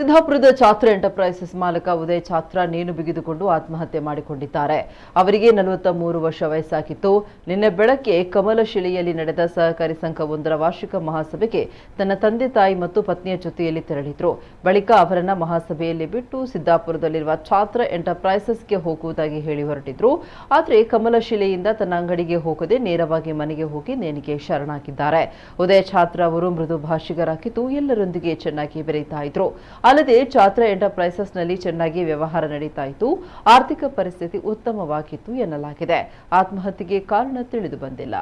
ಸಿದ್ದಾಪುರದ Chatra enterprises ಮಾಲಕ Uday Chatra ನೇಣು ಬಿಗಿದುಕೊಂಡು ಆತ್ಮಹತ್ಯೆ ಮಾಡಿಕೊಂಡಿದ್ದಾರೆ. ಅವರಿಗೆ 43 ವರ್ಷ ವಯಸ್ಸಾಗಿತ್ತು. ನಿನ್ನೆ ಬೆಳಗ್ಗೆ ಕಮಲಶಿಲೆಯಲ್ಲಿ ನಡೆದ ಸಹಕಾರಿ ಸಂಘವೊಂದರ ವಾರ್ಷಿಕ ಮಹಾಸಭೆಗೆ ತನ್ನ ತಂದೆ ತಾಯಿ ಮತ್ತು ಪತ್ನಿಯ ಜೊತೆಯಲ್ಲಿ ತೆರಳಿದ್ರು. ಬಳಿಕ ಅವರನ್ನ ಮಹಾಸಭೆಯಲ್ಲಿ ಬಿಟ್ಟು ಸಿದ್ದಾಪುರದಲ್ಲಿರುವ ಛಾತ್ರ ಎಂಟರ್ಪ್ರೈಸಸ್ಗೆ ಹೋಗುವುದಾಗಿ ಹೇಳಿ ಹೊರಟಿದ್ರು. ಆದರೆ ಕಮಲಶಿಲೆಯಿಂದ ತನ್ನ ಅಂಗಡಿಗೆ ಹೋಗದೆ ನೇರವಾಗಿ ಮನೆಗೆ ಹೋಗಿ ನೇಣಿಗೆ ಶರಣಾಗಿದ್ದಾರೆ. ಉದಯ್ ಛಾತ್ರ ಅವರು ಮೃದು ಭಾಷಿಗರಾಗಿದ್ದು ಎಲ್ಲರೊಂದಿಗೆ ಚೆನ್ನಾಗಿ ಬೆರೆಯುತ್ತಾ ಇದ್ರು. ಅಲ್ಲದೆ ಛಾತ್ರ ಎಂಟರ್ಪ್ರೈಸಸ್ನಲ್ಲಿ ಚೆನ್ನಾಗಿ ವ್ಯವಹಾರ ನಡೀತಾ ಇತ್ತು. ಆರ್ಥಿಕ ಪರಿಸ್ಥಿತಿ ಉತ್ತಮವಾಗಿತ್ತು ಎನ್ನಲಾಗಿದೆ. ಆತ್ಮಹತ್ಯೆಗೆ ಕಾರಣ ತಿಳಿದು ಬಂದಿಲ್ಲ.